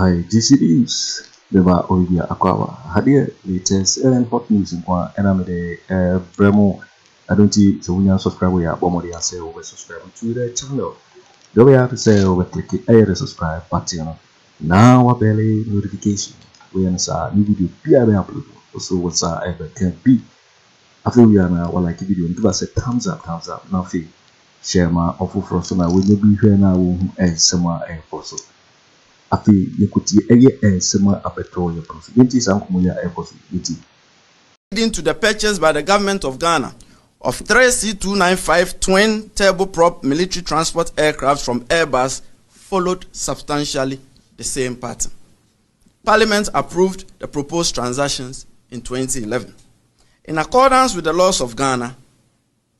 Hi, GC News. Beba Olivia Akwawa. Hadia latest and hot news in Kwa Enamide Bremo. I don't see so when you subscribe we are bomodi and say over subscribe to the channel. Do we have to say over click the subscribe button. Now a belly notification. We answer new video be upload. Also what's our ever can be. After we are now like video give us a thumbs up. Now feel share my offer for so now we may be here now and summer and also. Afi yekuti eye sema apeto ya prof. Yenti sankumu ya airport yenti. Leading to the purchase by the government of Ghana of 3 C295 twin turboprop military transport aircraft from Airbus followed substantially the same pattern. Parliament approved the proposed transactions in 2011. In accordance with the laws of Ghana,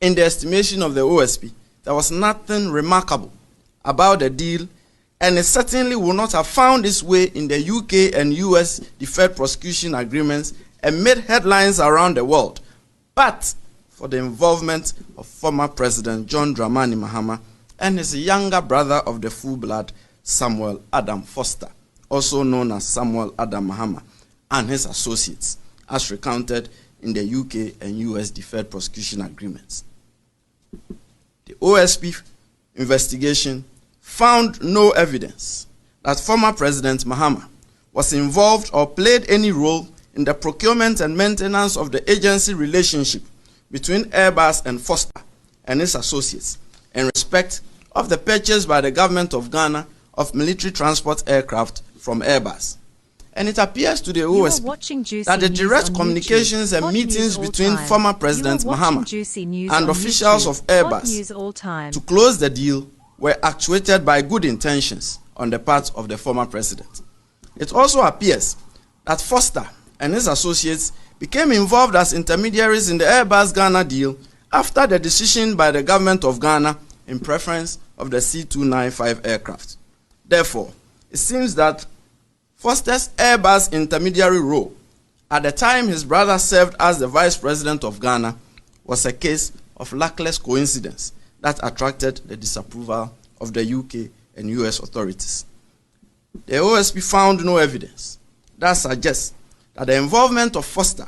in the estimation of the OSP, there was nothing remarkable about the deal, and it certainly would not have found its way in the UK and US deferred prosecution agreements and made headlines around the world, but for the involvement of former President John Dramani Mahama and his younger brother of the full blood, Samuel Adam Foster, also known as Samuel Adam Mahama, and his associates, as recounted in the UK and US deferred prosecution agreements. The OSP investigation found no evidence that former President Mahama was involved or played any role in the procurement and maintenance of the agency relationship between Airbus and Foster and his associates in respect of the purchase by the government of Ghana of military transport aircraft from Airbus. And it appears to the OSP that the direct communications and meetings between former President Mahama and officials of Airbus to close the deal were actuated by good intentions on the part of the former president. It also appears that Foster and his associates became involved as intermediaries in the Airbus Ghana deal after the decision by the government of Ghana in preference of the C295 aircraft. Therefore, it seems that Foster's Airbus intermediary role at the time his brother served as the vice president of Ghana was a case of luckless coincidence that attracted the disapproval of the UK and US authorities. The OSP found no evidence that suggests that the involvement of Foster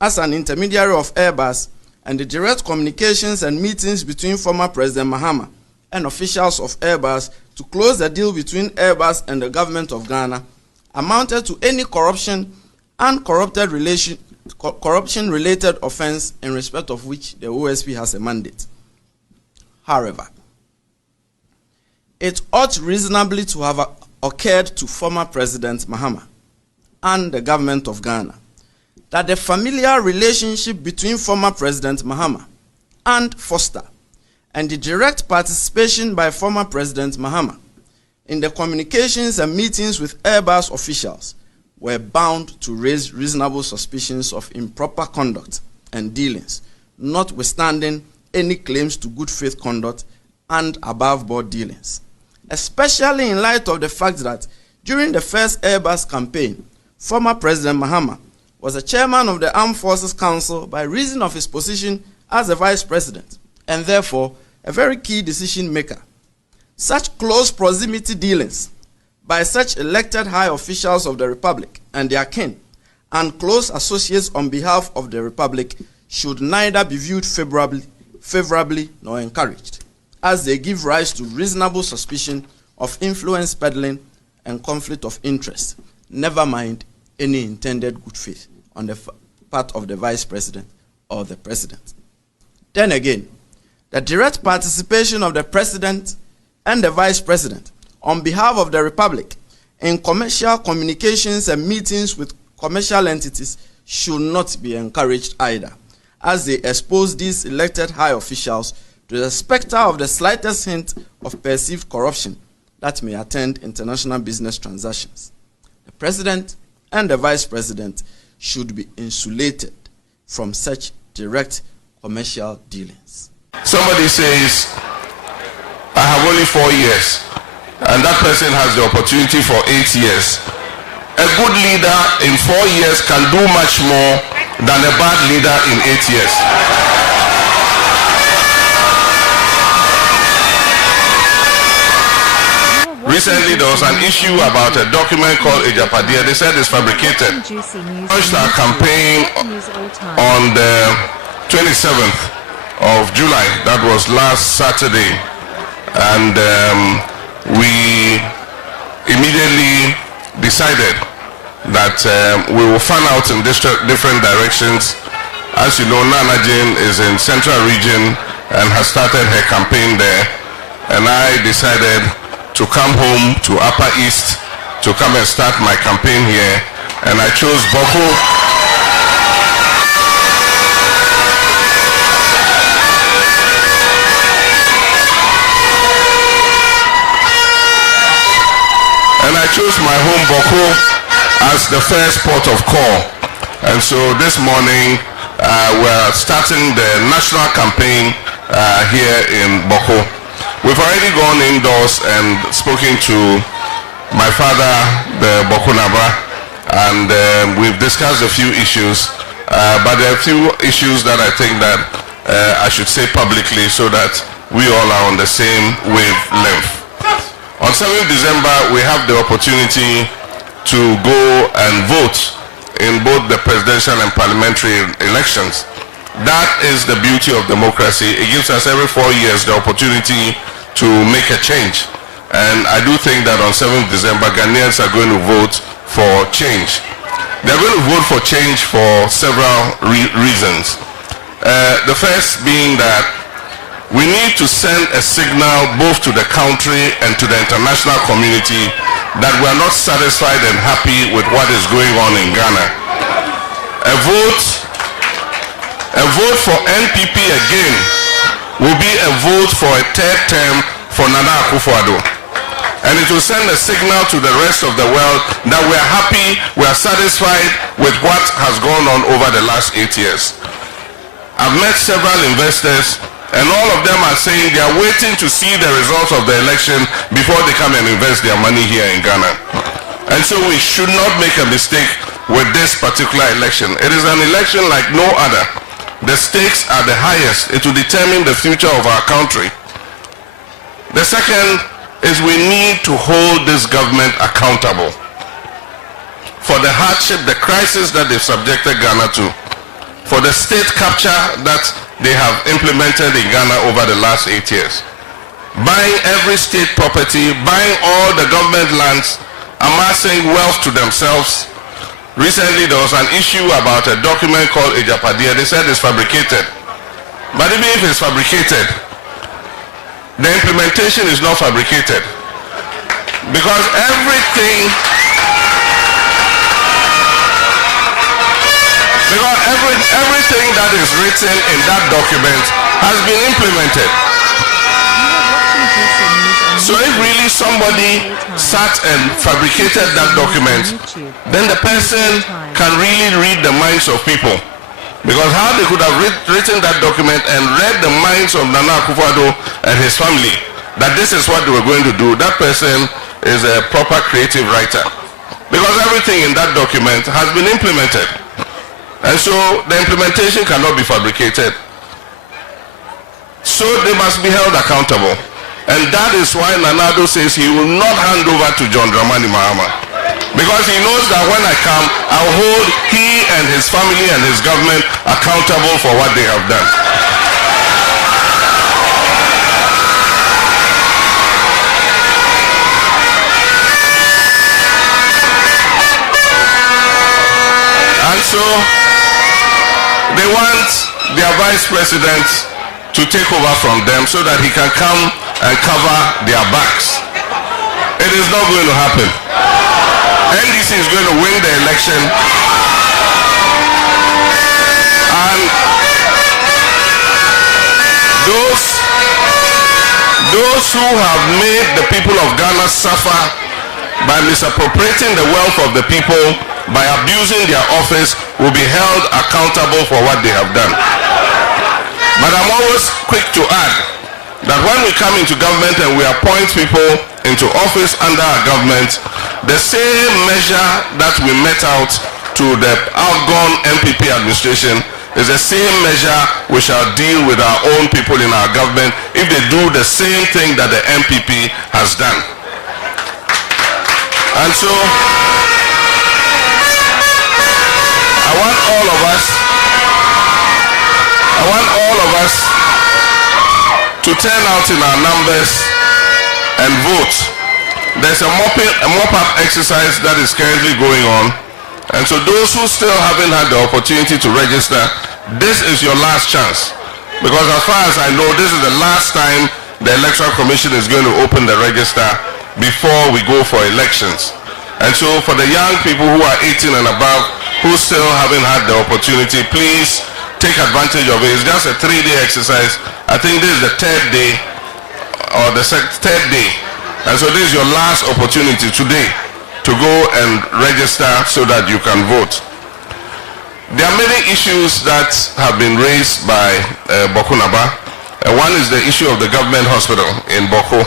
as an intermediary of Airbus and the direct communications and meetings between former President Mahama and officials of Airbus to close the deal between Airbus and the government of Ghana amounted to any corruption and corruption-related offense in respect of which the OSP has a mandate. However, it ought reasonably to have occurred to former President Mahama and the government of Ghana that the familiar relationship between former President Mahama and Foster and the direct participation by former President Mahama in the communications and meetings with Airbus officials were bound to raise reasonable suspicions of improper conduct and dealings, notwithstanding any claims to good faith conduct and above-board dealings, especially in light of the fact that during the first Airbus campaign, former President Mahama was a chairman of the Armed Forces Council by reason of his position as a vice president, and therefore a very key decision maker. Such close proximity dealings by such elected high officials of the Republic and their kin and close associates on behalf of the Republic should neither be viewed favorably nor encouraged, as they give rise to reasonable suspicion of influence peddling and conflict of interest, never mind any intended good faith on the part of the vice president or the president. Then again, the direct participation of the president and the vice president on behalf of the Republic in commercial communications and meetings with commercial entities should not be encouraged either, as they expose these elected high officials to the specter of the slightest hint of perceived corruption that may attend international business transactions. The president and the vice president should be insulated from such direct commercial dealings. Somebody says, I have only 4 years, and that person has the opportunity for 8 years. A good leader in 4 years can do much more than a bad leader in 8 years. Recently, there was an issue about a document called Agyapong. They said it's fabricated. Launched our campaign on the 27th of July. That was last Saturday. And we immediately decided that we will fan out in different directions. As you know, Nana Jane is in Central Region and has started her campaign there. And I decided to come home to Upper East to come and start my campaign here. And I chose Boko. And I chose my home Boko as the first port of call. And so this morning we're starting the national campaign here in Boko. We've already gone indoors and spoken to my father, the Boko Nabra, and we've discussed a few issues, but there are a few issues that I think that I should say publicly so that we all are on the same wavelength. On 7th December, we have the opportunity to go and vote in both the presidential and parliamentary elections. That is the beauty of democracy. It gives us every 4 years the opportunity to make a change. And I do think that on 7th December, Ghanaians are going to vote for change. They're going to vote for change for several reasons. The first being that we need to send a signal both to the country and to the international community that we are not satisfied and happy with what is going on in Ghana. A vote for NPP again will be a vote for a third term for Nana Akufo-Addo. And it will send a signal to the rest of the world that we are happy, we are satisfied with what has gone on over the last 8 years. I've met several investors and all of them are saying they are waiting to see the results of the election before they come and invest their money here in Ghana. And so we should not make a mistake with this particular election. It is an election like no other. The stakes are the highest. It will determine the future of our country. The second is we need to hold this government accountable for the hardship, the crisis that they've subjected Ghana to, for the state capture that they have implemented in Ghana over the last 8 years. Buying every state property, buying all the government lands, amassing wealth to themselves. Recently there was an issue about a document called Agyapong. They said it's fabricated. But even if it's fabricated, the implementation is not fabricated. Because everything that is written in that document has been implemented. So if really somebody sat and fabricated that document, then the person can really read the minds of people. Because how they could have written that document and read the minds of Nana Akufo-Addo and his family, that this is what they were going to do, that person is a proper creative writer. Because everything in that document has been implemented. And so the implementation cannot be fabricated. So they must be held accountable. And that is why Nanado says he will not hand over to John Dramani Mahama. Because he knows that when I come, I'll hold he and his family and his government accountable for what they have done. And so they want their vice president to take over from them so that he can come and cover their backs. It is not going to happen. NDC is going to win the election, and those who have made the people of Ghana suffer by misappropriating the wealth of the people, by abusing their office, will be held accountable for what they have done. But I'm always quick to add that when we come into government and we appoint people into office under our government, the same measure that we met out to the outgone MPP administration is the same measure we shall deal with our own people in our government if they do the same thing that the MPP has done. And so I want all of us to turn out in our numbers and vote. There's a mop-up exercise that is currently going on. And so those who still haven't had the opportunity to register, this is your last chance. Because as far as I know, this is the last time the Electoral Commission is going to open the register before we go for elections. And so for the young people who are 18 and above, who still haven't had the opportunity, please take advantage of it. It's just a 3-day exercise. I think this is the third day, or the third day. And so this is your last opportunity today to go and register so that you can vote. There are many issues that have been raised by Bawku Naba. One is the issue of the government hospital in Bawku.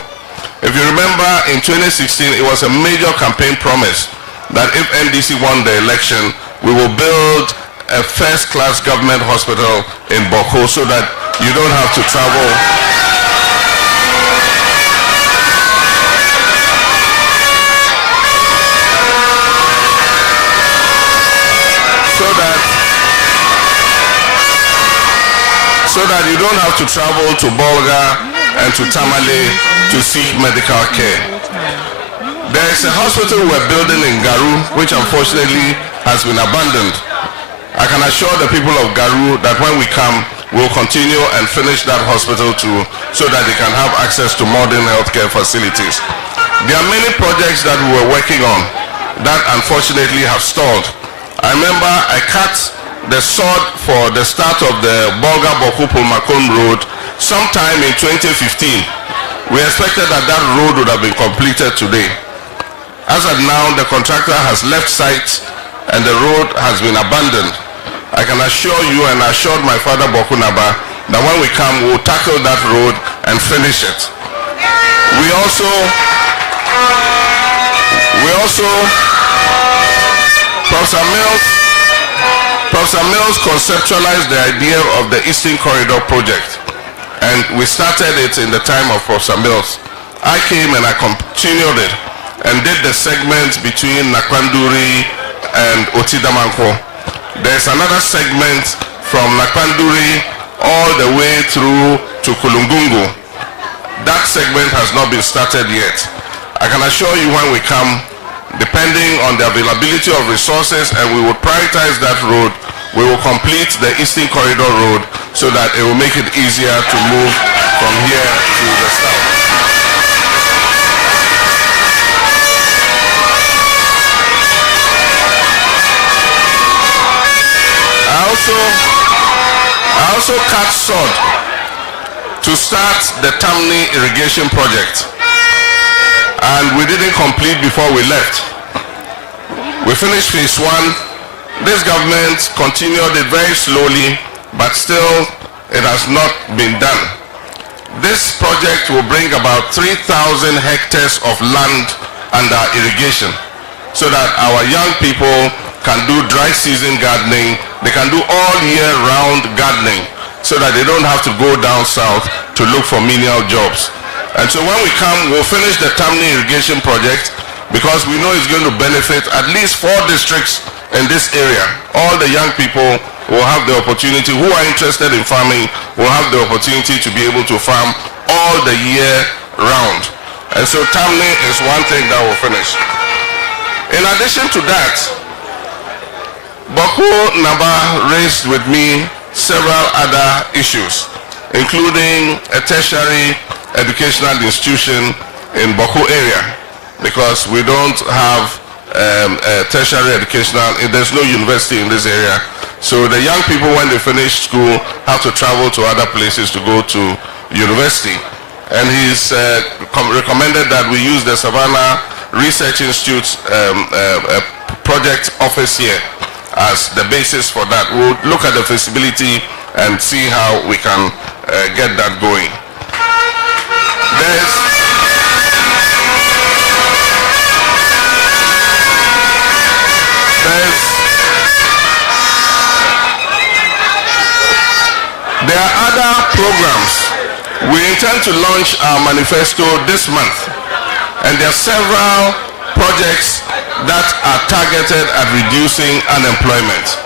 If you remember, in 2016, it was a major campaign promise that if NDC won the election, we will build a first-class government hospital in Bawku so that you don't have to travel. So that you don't have to travel to Bolga and to Tamale to seek medical care. There is a hospital we're building in Garu, which unfortunately has been abandoned. I can assure the people of Garu that when we come, we'll continue and finish that hospital too, so that they can have access to modern healthcare facilities. There are many projects that we were working on that unfortunately have stalled. I remember I cut the sod for the start of the Bolga-Bawku-Pulmakon road sometime in 2015. We expected that that road would have been completed today. As of now, the contractor has left site and the road has been abandoned. I can assure you, and I assured my father Bawku Naba, that when we come, we'll tackle that road and finish it. We also Professor Mills conceptualized the idea of the Eastern Corridor project, and we started it in the time of Professor Mills. I came and I continued it and did the segment between Nakwanduri and Otidamanko. There's another segment from Nakwanduri all the way through to Kulungungu. That segment has not been started yet. I can assure you when we come, depending on the availability of resources, and we will prioritize that road, we will complete the Eastern Corridor road so that it will make it easier to move from here to the south. I also cut sod to start the Tamni irrigation project, and we didn't complete before we left. We finished phase 1. This government continued it very slowly, but still it has not been done. This project will bring about 3,000 hectares of land under irrigation so that our young people can do dry season gardening, they can do all year round gardening so that they don't have to go down south to look for menial jobs. And so when we come, we'll finish the Tamni irrigation project because we know it's going to benefit at least 4 districts in this area. All the young people will have the opportunity, who are interested in farming, will have the opportunity to be able to farm all the year round. And so Tamni is one thing that will finish. In addition to that, Bawku Naba raised with me several other issues, including a tertiary educational institution in Bawku area, because we don't have tertiary educational, there's no university in this area. So the young people, when they finish school, have to travel to other places to go to university. And he's recommended that we use the Savannah Research Institute's project office here as the basis for that. We'll look at the feasibility and see how we can get that going. There are other programs. We intend to launch our manifesto this month, and there are several projects that are targeted at reducing unemployment.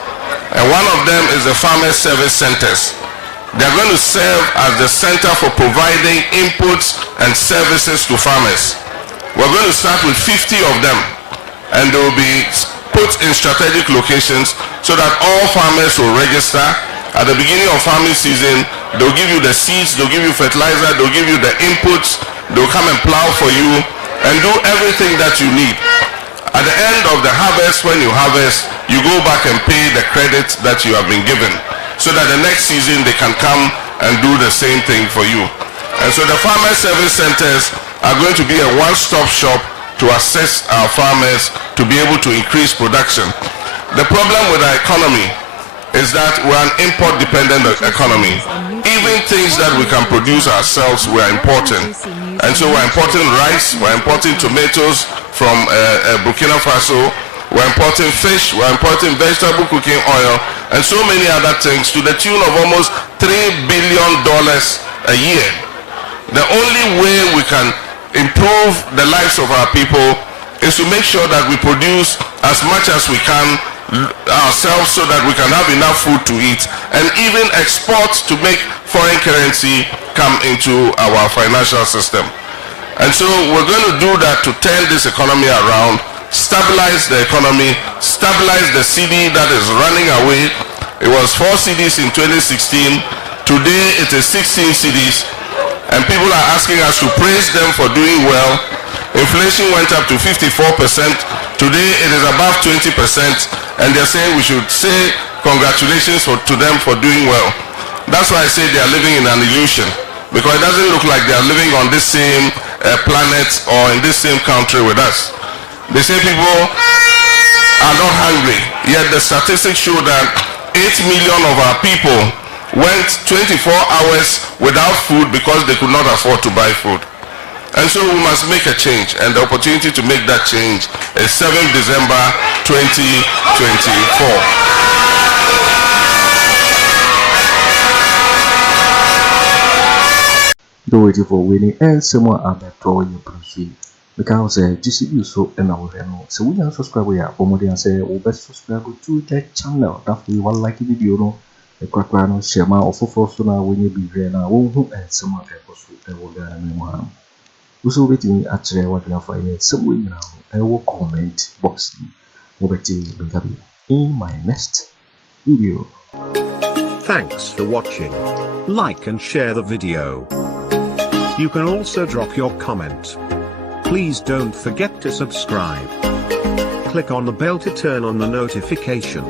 And one of them is the Farmer Service Centers. They're going to serve as the center for providing inputs and services to farmers. We're going to start with 50 of them, and they will be put in strategic locations so that all farmers will register. At the beginning of farming season, they'll give you the seeds, they'll give you fertilizer, they'll give you the inputs, they'll come and plow for you and do everything that you need. At the end of the harvest, when you harvest, you go back and pay the credit that you have been given, so that the next season they can come and do the same thing for you. And so the Farmer Service Centers are going to be a one-stop shop to assist our farmers to be able to increase production. The problem with our economy is that we're an import-dependent economy. Even things that we can produce ourselves, we're importing. And so we're importing rice, we're importing tomatoes from Burkina Faso, we're importing fish, we're importing vegetable cooking oil, and so many other things to the tune of almost $3 billion a year. The only way we can improve the lives of our people is to make sure that we produce as much as we can ourselves so that we can have enough food to eat and even export to make foreign currency come into our financial system. And so we're going to do that to turn this economy around, stabilize the economy, stabilize the cedi that is running away. It was 4 cedis in 2016. Today it is 16 cedis, and people are asking us to praise them for doing well. Inflation went up to 54%. Today it is above 20%, and they're saying we should say congratulations to them for doing well. That's why I say they are living in an illusion, because it doesn't look like they are living on this same planet or in this same country with us. They say people are not hungry, yet the statistics show that 8 million of our people went 24 hours without food because they could not afford to buy food. And so we must make a change, and the opportunity to make that change is 7th December 2024. Do waiting for winning and someone at that toy you appreciate. Because GCB so and our channel. So we can subscribe here for more than say we best subscribe to the channel. After you want like the video, no, the Kwaku Annan share my offer for so now when you be here now. Who and someone else will get a Mahama. Also waiting actually what we have for here. Somewhere now I will comment box in my next video. Thanks for watching. Like and share the video. You can also drop your comment. Please don't forget to subscribe. Click on the bell to turn on the notification.